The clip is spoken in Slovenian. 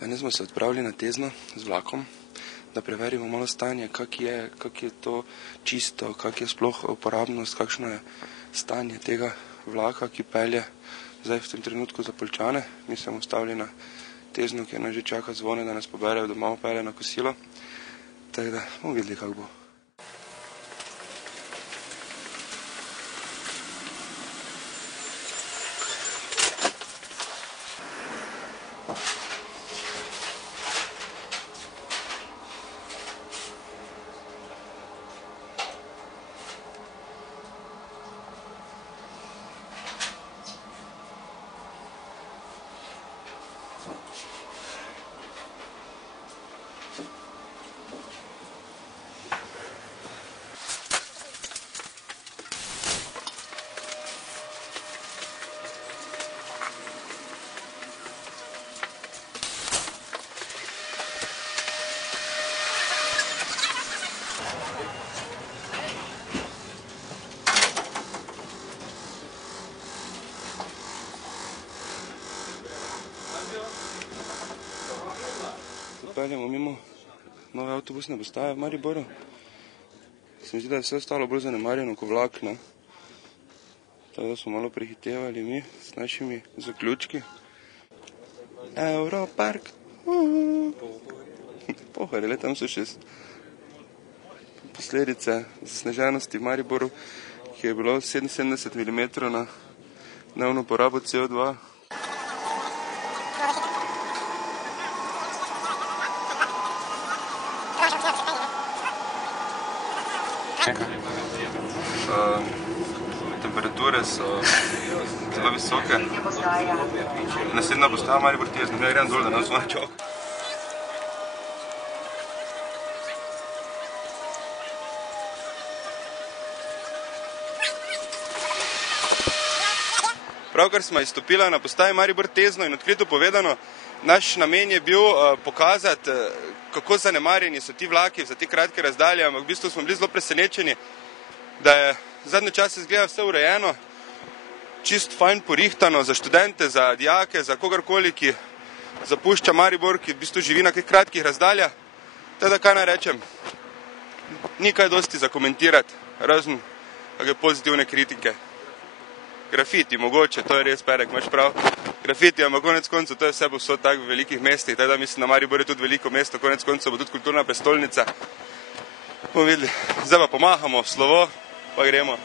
Danes smo se odpravili na Tezno z vlakom, da preverimo malo stanje, kak je to čisto, kak je sploh uporabnost, kakšno je stanje tega vlaka, ki pelje zdaj v tem trenutku za Poljčane. Mi smo ustavili na Tezno, kjer nas že čaka zvone, da nas poberejo domov, pelje na kosilo. Tako da bomo videli, kak bo. Peljamo mimo nove avtobusne postaje v Mariboru. Se mi zdi, da je vse ostalo bolj zanemarjeno kot vlak, ne? Tako da smo malo prehitevali mi s našimi zaključki. Europark! Pohorele, tam so še posledice zasneženosti v Mariboru, ki je bilo 77 mm na dnevno porabo CO2. Temperature so zelo visoke. Naslednja postaja Maribor Tezno. Ja grem dol, da nam smo na čok. Pravkar smo izstopila na postaji Maribor Tezno in odkrito povedano, naš namen je bil pokazati, kako zanemarjeni so ti vlaki za te kratke razdalje, ampak v bistvu smo bili zelo presenečeni, da je zadnje čase izgleda vse urejeno, čist fajn porihtano za študente, za dijake, za kogarkoli, ki zapušča Maribor, ki v bistvu živi na teh kratkih razdaljah. Teda kaj naj rečem, ni kaj dosti za komentirati, razen kakšne pozitivne kritike. Grafiti mogoče, to je res Perek, imaš prav. Grafiti, ampak konec koncev to je vse povsod tako v velikih mestih, teda mislim, na Maribor je tudi veliko mesto, konec koncev bo tudi kulturna prestolnica. Bomo videli, zdaj pa pomahamo slovo, pa gremo.